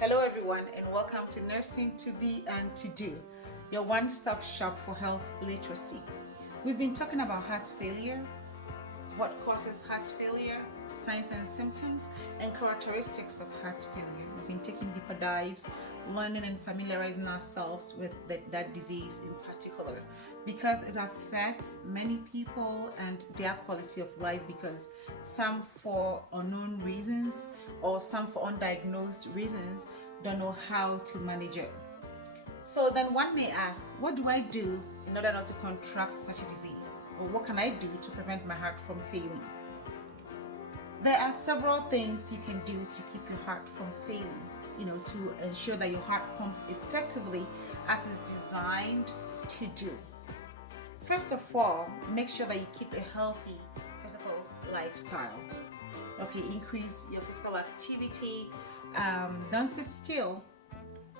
Hello everyone and welcome to Nursing to Be and to Do, your one-stop shop for health literacy. We've been talking about heart failure, what causes heart failure, signs and symptoms, and characteristics of heart failure. We've been taking deeper dives, learning and familiarizing ourselves with that disease in particular because it affects many people and their quality of life, because some for unknown reasons or some for undiagnosed reasons don't know how to manage it. So then one may ask, what do I do in order not to contract such a disease? Or what can I do to prevent my heart from failing? There are several things you can do to keep your heart from failing, to ensure that your heart pumps effectively as it's designed to do. First of all, make sure that you keep a healthy physical lifestyle. Okay, increase your physical activity. Don't sit still.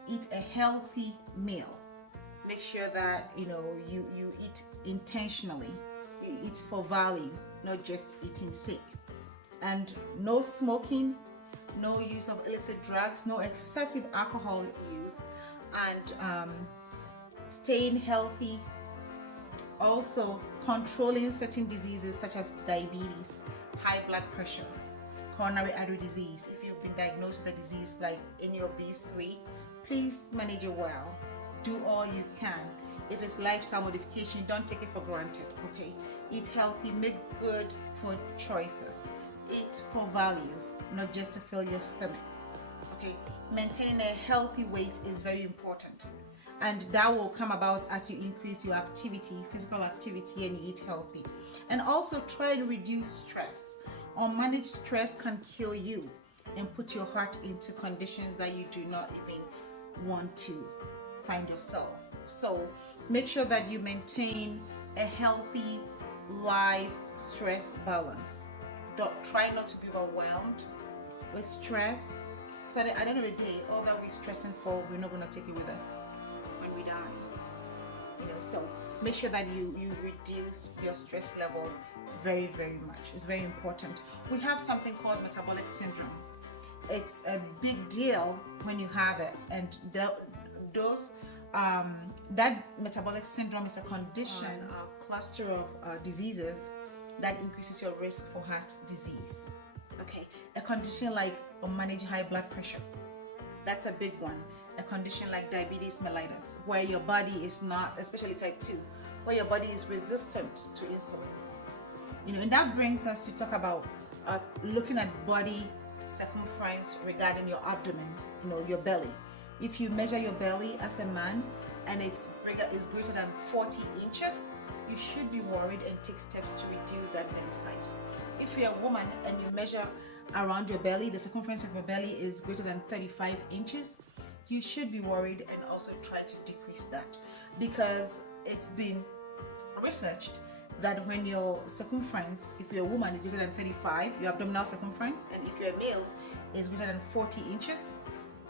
Eat a healthy meal. Make sure that you eat intentionally. You eat for value, not just eating sick. And no smoking, no use of illicit drugs, no excessive alcohol use, and staying healthy. Also, controlling certain diseases such as diabetes, high blood pressure, coronary artery disease. If you've been diagnosed with a disease like any of these three, please manage it well. Do all you can. If it's lifestyle modification, don't take it for granted, okay? Eat healthy, make good food choices. Eat for value, not just to fill your stomach, okay? Maintaining a healthy weight is very important, and that will come about as you increase your activity, physical activity, and you eat healthy. And also try to reduce stress. Unmanaged stress can kill you and put your heart into conditions that you do not even want to find yourself. So make sure that you maintain a healthy life stress balance. Try not to be overwhelmed with stress, because at the end of the day, all that we're stressing for, we're not going to take it with us when we die. So make sure that you reduce your stress level very, very much. It's very important. We have something called metabolic syndrome. It's a big deal when you have it, and that metabolic syndrome is a condition, a cluster of diseases that increases your risk for heart disease. Okay, a condition like unmanaged high blood pressure, that's a big one. A condition like diabetes mellitus, where your body is not, especially type 2, where your body is resistant to insulin. And that brings us to talk about looking at body circumference regarding your abdomen, your belly. If you measure your belly as a man and it's greater than 40 inches, you should be worried and take steps to reduce that belly size. If you're a woman and you measure around your belly, the circumference of your belly is greater than 35 inches, you should be worried and also try to decrease that, because it's been researched that when your circumference, if you're a woman, is greater than 35, your abdominal circumference, and if you're a male, is greater than 40 inches,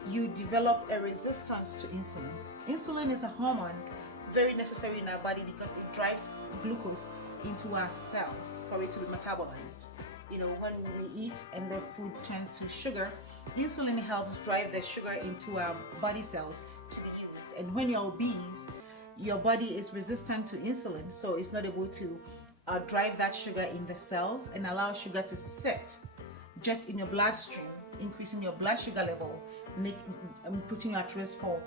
you develop a resistance to insulin. Insulin is a hormone very necessary in our body because it drives glucose into our cells for it to be metabolized. When we eat and the food turns to sugar, insulin helps drive the sugar into our body cells to be used. And when you're obese, your body is resistant to insulin, so it's not able to drive that sugar in the cells and allow sugar to sit just in your bloodstream, increasing your blood sugar level, putting you at risk for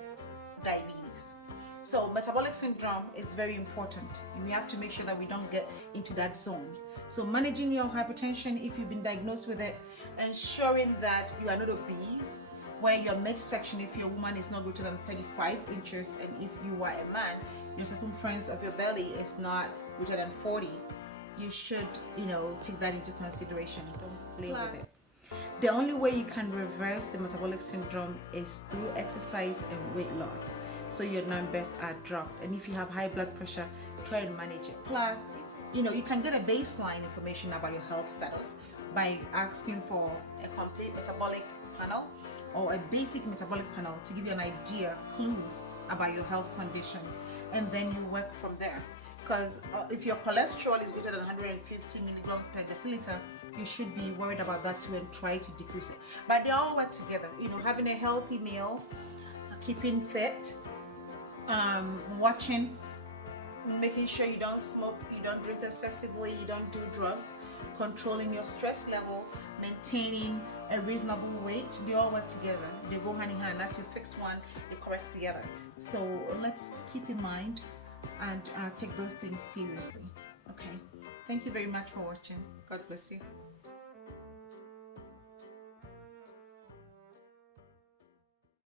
diabetes. So metabolic syndrome is very important. We have to make sure that we don't get into that zone. So managing your hypertension, if you've been diagnosed with it, ensuring that you are not obese, where your midsection, if you're a woman, is not greater than 35 inches, and if you are a man, your circumference of your belly is not greater than 40, you should, take that into consideration. Don't play with it. The only way you can reverse the metabolic syndrome is through exercise and weight loss, so your numbers are dropped. And if you have high blood pressure, try and manage it. Plus, you can get a baseline information about your health status by asking for a complete metabolic panel or a basic metabolic panel to give you an idea, clues about your health condition, and then you work from there. Because if your cholesterol is greater than 150 milligrams per deciliter, you should be worried about that too and try to decrease it. But they all work together. You know, having a healthy meal, keeping fit, watching, making sure you don't smoke, you don't drink excessively, you don't do drugs, controlling your stress level, maintaining a reasonable weight, they all work together. They go hand in hand. As you fix one, it corrects the other. So let's keep in mind and take those things seriously. Okay. Thank you very much for watching. God bless you.